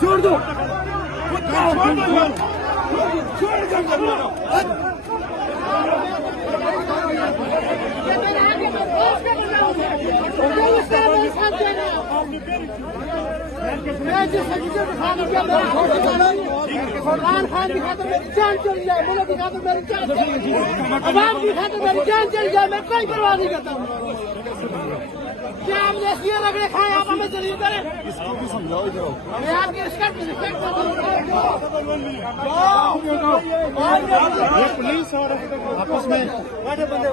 छोड़ दो इमरान खान की खातिर मेरी जान चली जाए, मुल्क की खातिर मेरी जान चली जाए, अवाम की खातिर मेरी जान चली जाए, मैं कोई परवाह नहीं करता। क्या हमने ये रगड़े खाए, आप हमें जलील करें? मैं आपकी रिस्पेक्ट करता हूँ। पुलिस और आपस में बड़े बंदे